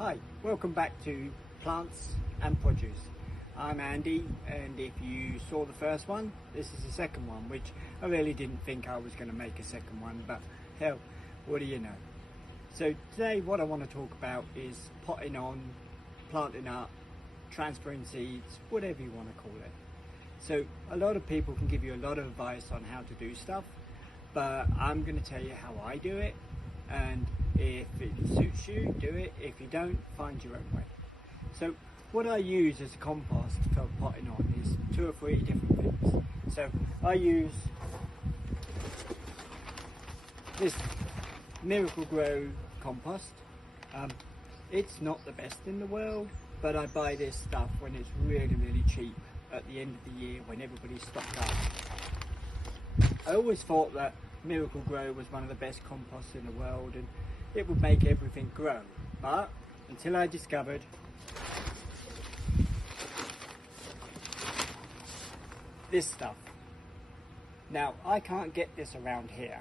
Hi, welcome back to Plants and Produce. I'm Andy, and if you saw the first one, this is the second one, which I really didn't think I was going to make a second one, but hell, what do you know? So today what I want to talk about is potting on, planting up, transferring seeds, whatever you want to call it. So a lot of people can give you a lot of advice on how to do stuff, but I'm going to tell you how I do it, and if it suits you, do it. If you don't, find your own way. So what I use as a compost for potting on is 2 or 3 different things. So I use this Marigolds compost. It's not the best in the world, but I buy this stuff when it's really cheap at the end of the year when everybody's stocked up. I always thought that Marigolds was one of the best composts in the world and it would make everything grow, but until I discovered this stuff. Now I can't get this around here,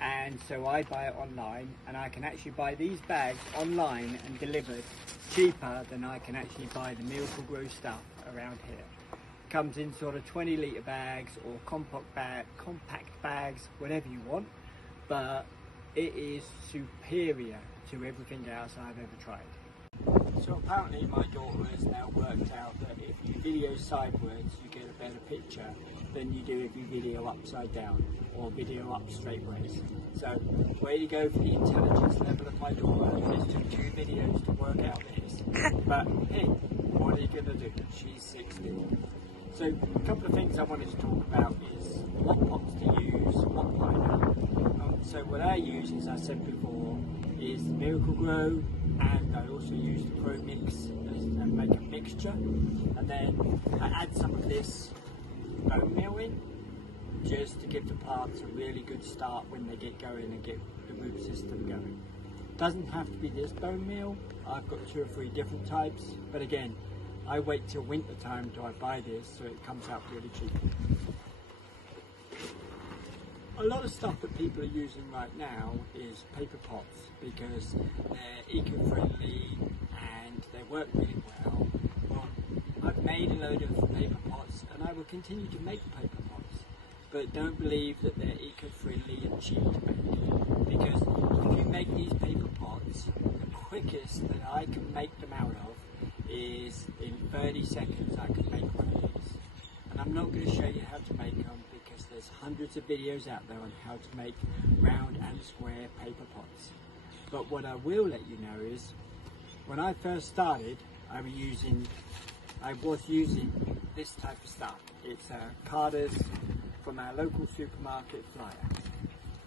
and so I buy it online, and I can actually buy these bags online and delivered cheaper than I can actually buy the Marigolds stuff around here. It comes in sort of 20-litre bags or compact bags, whatever you want, but it is superior to everything else I've ever tried. So apparently my daughter has now worked out that if you video sideways you get a better picture than you do if you video upside down or video up straightways. So way to go for the intelligence level of my daughter. It took 2 videos to work out this. But hey, what are you going to do? She's 16. So a couple of things I wanted to talk about is what pots to use, what pineapple. So what I use, as I said before, is the Marigolds, and I also use the Pro Mix and make a mixture, and then I add some of this bone meal in just to give the plants a really good start when they get going and get the root system going. Doesn't have to be this bone meal. I've got 2 or 3 different types, but again, I wait till winter time till I buy this, so it comes out really cheap. A lot of stuff that people are using right now is paper pots because they're eco-friendly and they work really well. Well, I've made a load of paper pots and I will continue to make paper pots, but don't believe that they're eco-friendly and cheap to make, because if you make these paper pots, the quickest that I can make them out of is in 30 seconds I can make one of these. And I'm not going to show you how to make them because there's hundreds of videos out there on how to make round and square paper pots. But what I will let you know is, when I first started, I was using this type of stuff. It's Carter's from our local supermarket flyer.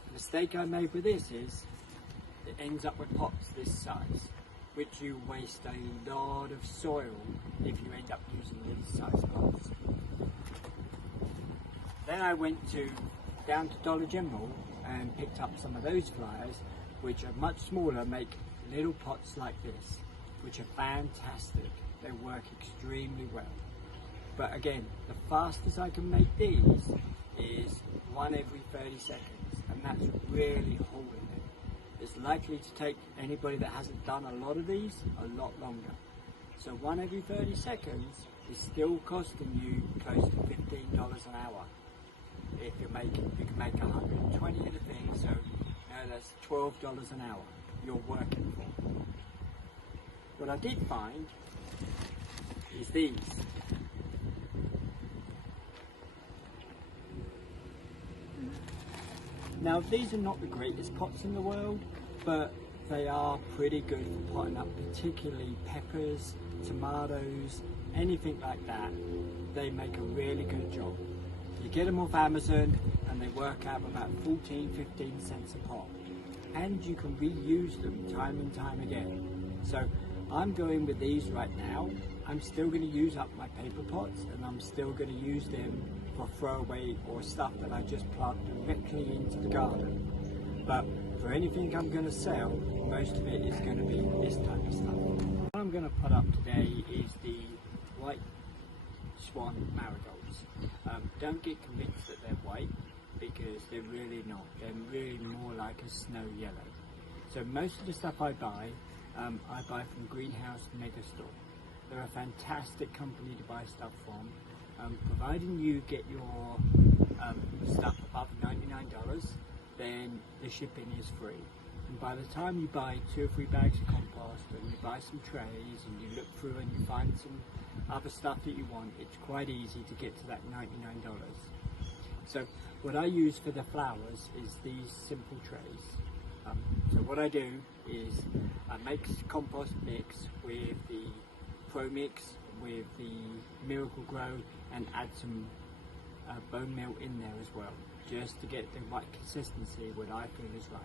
The mistake I made with this is, it ends up with pots this size, which you waste a lot of soil if you end up using these size pots. Then I went down to Dollar General and picked up some of those flyers, which are much smaller, make little pots like this, which are fantastic. They work extremely well. But again, the fastest I can make these is 1 every 30 seconds, and that's really holding it. It's likely to take anybody that hasn't done a lot of these a lot longer. So 1 every 30 seconds is still costing you close to $15 an hour. If you can make 120 in a thing, so that's $12 an hour you're working for. What I did find is these. Now these are not the greatest pots in the world, but they are pretty good for potting up, particularly peppers, tomatoes, anything like that. They make a really good job. You get them off Amazon and they work out about 14-15 cents a pot, and you can reuse them time and time again. So I'm going with these right now. I'm still going to use up my paper pots, and I'm still going to use them for throwaway or stuff that I just plant directly into the garden. But for anything I'm going to sell, most of it is going to be this type of stuff. What I'm going to put up today is the white swan marigolds. Don't get convinced that they're white, because they're really not. They're really more like a snow yellow. So most of the stuff I buy I buy from Greenhouse Mega Store. They're a fantastic company to buy stuff from. Providing you get your stuff above $99, then the shipping is free. And by the time you buy 2 or 3 bags of compost and you buy some trays and you look through and you find some other stuff that you want, it's quite easy to get to that $99. So what I use for the flowers is these simple trays. So what I do is I make compost mix with the Pro Mix, with the Miracle Grow, and add some bone meal in there as well, just to get the right consistency, what I feel is right.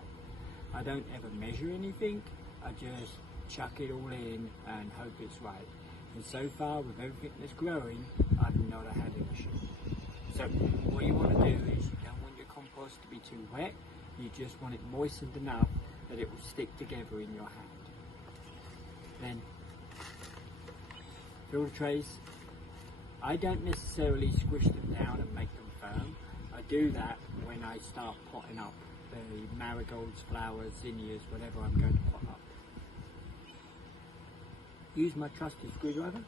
I don't ever measure anything, I just chuck it all in and hope it's right. And so far, with everything that's growing, I've not had an issue. So what you want to do is you don't want your compost to be too wet, you just want it moistened enough that it will stick together in your hand. Then fill the trays. I don't necessarily squish them down and make them firm. I do that when I start potting up the marigolds, flowers, zinnias, whatever I'm going to pot up. Use my trusted screwdriver.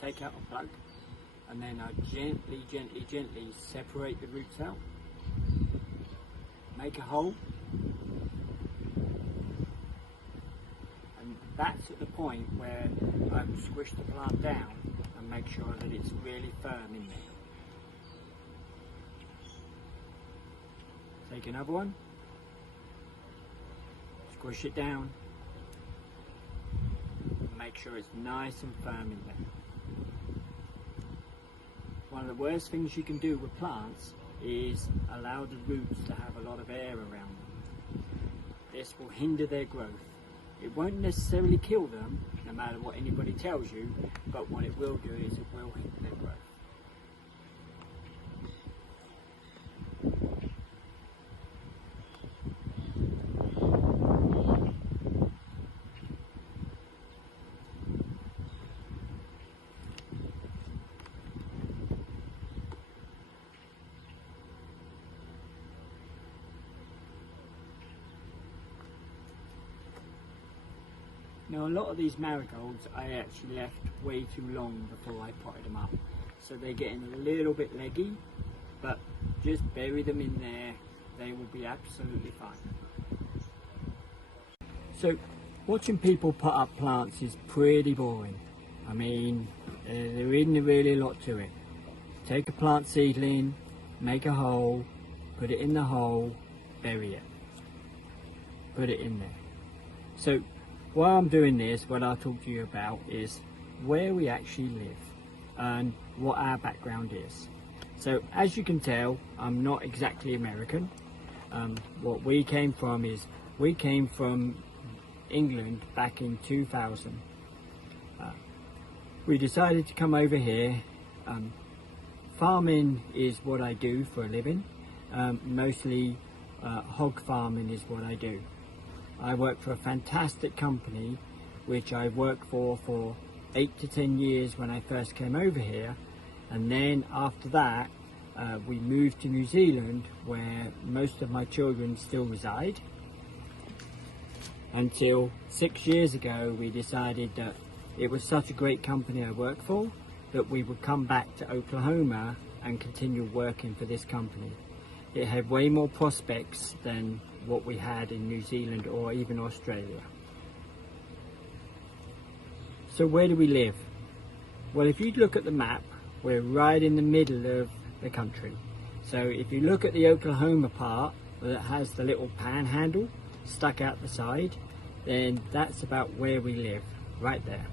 Take out a plug, and then I gently separate the roots out. Make a hole. That's at the point where I will squish the plant down and make sure that it's really firm in there. Take another one, squish it down, and make sure it's nice and firm in there. One of the worst things you can do with plants is allow the roots to have a lot of air around them. This will hinder their growth. It won't necessarily kill them, no matter what anybody tells you, but what it will do is it will hinder their growth. Now a lot of these marigolds I actually left way too long before I potted them up, so they're getting a little bit leggy, but just bury them in there, they will be absolutely fine. So watching people pot up plants is pretty boring. I mean, there isn't really a lot to it. Take a plant seedling, make a hole, put it in the hole, bury it, put it in there. So while I'm doing this, what I'll talk to you about is where we actually live and what our background is. So as you can tell, I'm not exactly American. What we came from is, we came from England back in 2000. We decided to come over here. Farming is what I do for a living. Mostly hog farming is what I do. I work for a fantastic company which I worked for 8 to 10 years when I first came over here, and then after that we moved to New Zealand, where most of my children still reside, until 6 years ago we decided that it was such a great company I worked for that we would come back to Oklahoma and continue working for this company. It had way more prospects than what we had in New Zealand or even Australia. So where do we live? Well, if you look at the map, we're right in the middle of the country. So if you look at the Oklahoma part that has the little panhandle stuck out the side, then that's about where we live, right there.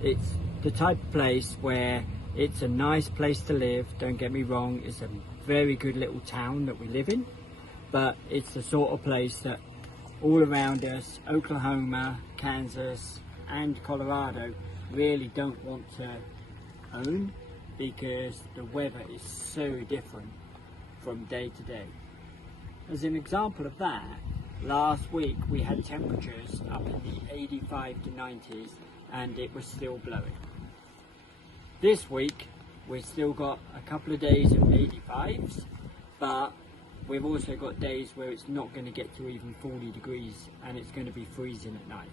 It's the type of place where it's a nice place to live, don't get me wrong, it's a very good little town that we live in, but it's the sort of place that all around us, Oklahoma, Kansas and Colorado, really don't want to own, because the weather is so different from day to day. As an example of that, last week we had temperatures up in the 85 to 90s and it was still blowing. This week we've still got a couple of days of 85s, but we've also got days where it's not going to get to even 40 degrees and it's going to be freezing at night.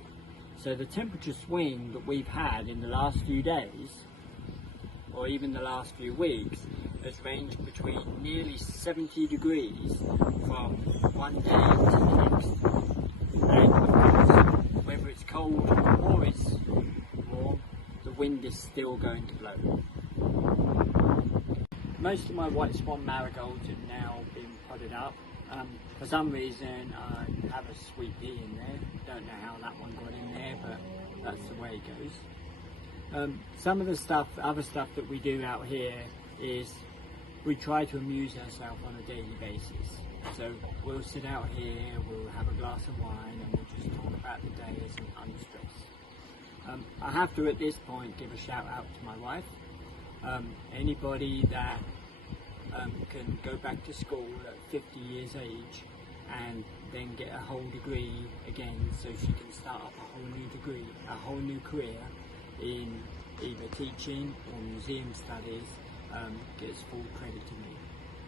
So the temperature swing that we've had in the last few days, or even the last few weeks, has ranged between nearly 70 degrees from one day to the next. And of course, whether it's cold or it's warm, the wind is still going to blow. Most of my white swan marigolds have now been potted up. For some reason I have a sweet pea in there. Don't know how that one got in there, but that's the way it goes. Some of the other stuff that we do out here is we try to amuse ourselves on a daily basis. So we'll sit out here, we'll have a glass of wine, and we'll just talk about the day as an unstress. I have to at this point give a shout out to my wife. Anybody that can go back to school at 50 years age and then get a whole degree again, so she can start up a whole new career in either teaching or museum studies, gets full credit to me.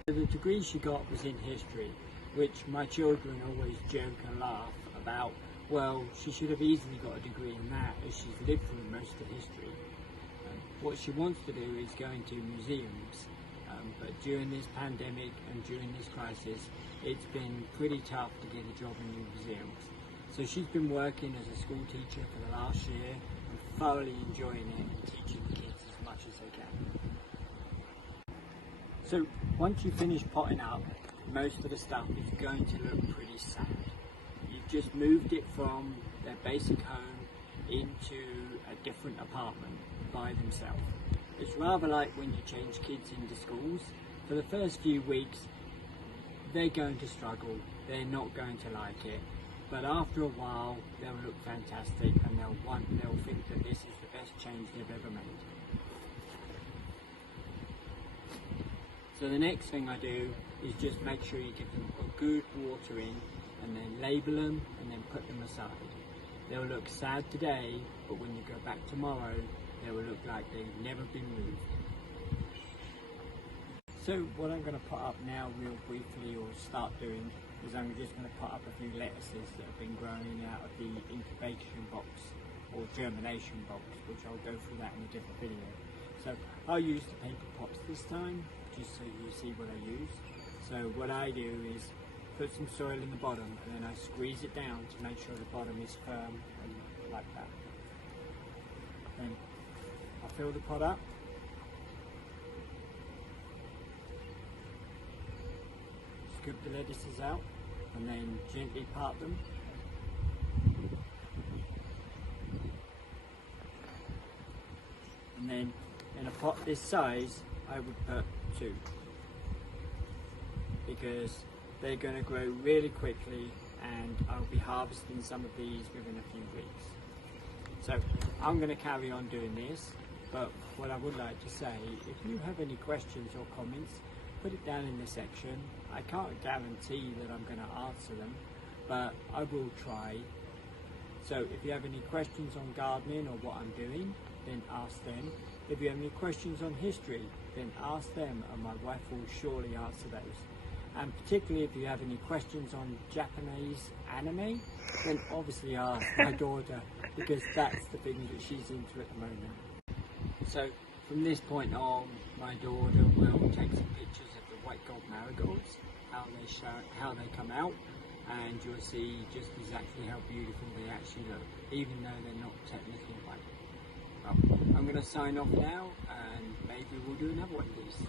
So the degree she got was in history, which my children always joke and laugh about. Well, she should have easily got a degree in that, as she's lived through most of history. What she wants to do is go into museums, but during this pandemic and during this crisis, it's been pretty tough to get a job in museums. So she's been working as a school teacher for the last year and thoroughly enjoying it and teaching the kids as much as they can. So once you finish potting up, most of the stuff is going to look pretty sad. You've just moved it from their basic home into a different apartment by themselves. It's rather like when you change kids into schools. For the first few weeks, they're going to struggle, they're not going to like it, but after a while they'll look fantastic and they'll think that this is the best change they've ever made. So the next thing I do is just make sure you give them a good watering and then label them and then put them aside. They'll look sad today, but when you go back tomorrow, they will look like they've never been moved. So what I'm going to put up now real briefly, or start doing, is I'm just going to put up a few lettuces that have been growing out of the incubation box or germination box, which I'll go through that in a different video. So I'll use the paper pots this time, just so you see what I use. So what I do is put some soil in the bottom and then I squeeze it down to make sure the bottom is firm and like that. Then I fill the pot up, scoop the lettuces out and then gently part them. And then in a pot this size I would put 2, because they're going to grow really quickly and I'll be harvesting some of these within a few weeks. So I'm going to carry on doing this, but what I would like to say, if you have any questions or comments, put it down in the section. I can't guarantee that I'm going to answer them, but I will try. So if you have any questions on gardening or what I'm doing, then ask them. If you have any questions on history, then ask them and my wife will surely answer those. And particularly if you have any questions on Japanese anime, then obviously ask my daughter, because that's the thing that she's into at the moment. So from this point on, my daughter will take some pictures of the white gold marigolds, how they come out, and you'll see just exactly how beautiful they actually look, even though they're not technically white. Well, I'm going to sign off now, and maybe we'll do another one of these.